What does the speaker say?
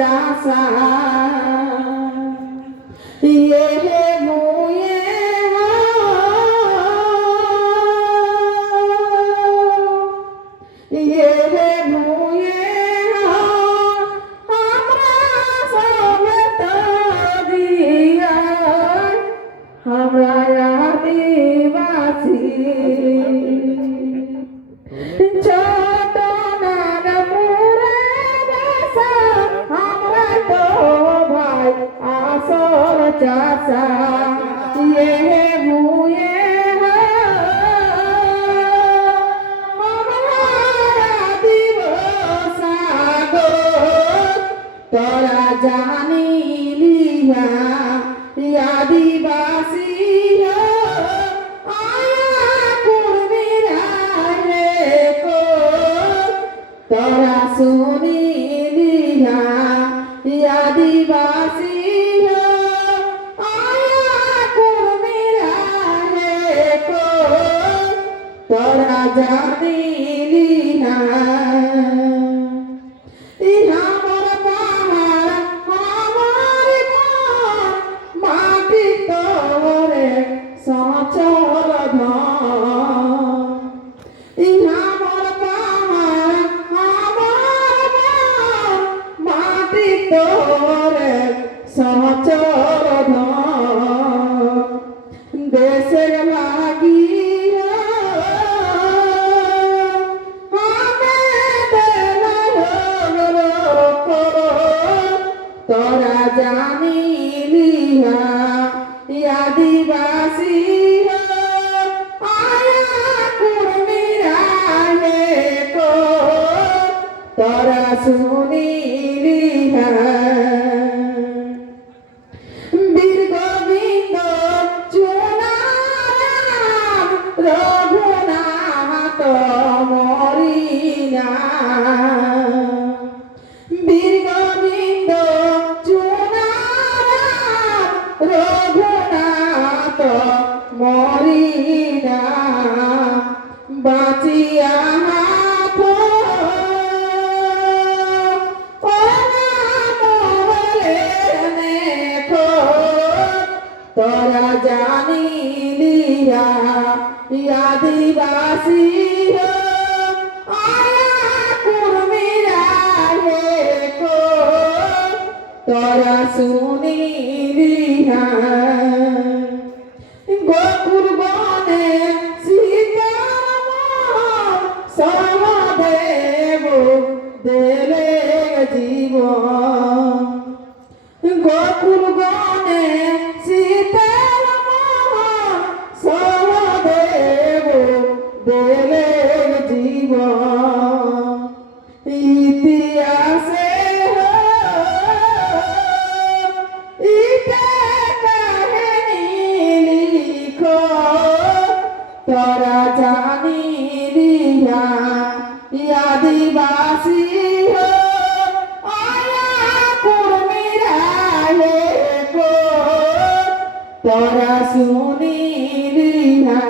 चासा ये है मुए ये है मुए हमरा सब दिया हमरा आदिवासी ছোট নাগপুরে বাসা আমরা তো ভাই আসল চাচা ये मुए तोरा जानी आदिवासी तोरा सुनी लिया आदिवासी आया कुर्मीरा रे को तोरा जानी लिया हमर पहाड़ हमर माटी तोरे सचल धन तोरे सचल देशर लागी तोरा जानी लिया आदिवासी आया कुर्मीरा को तोरा सुनी বীর গোবিন্দ চুনারাম রঘুনাথ মরিনা বীর গোবিন্দ চুনারাম রঘুনাথ মরিনা বাঁচিয়া तोरा जानी लिया आदिवासी आया कुर्मीरा को तोरा सुनी लिया गोकुल बने सीताराम सहदेव देले जीवन गोकुल बने देले जीवन इतिहासे कहानी लिखो तोरा जानी लिया आदिवासी आया कुर्मीरा को तोरा सुनी लिया।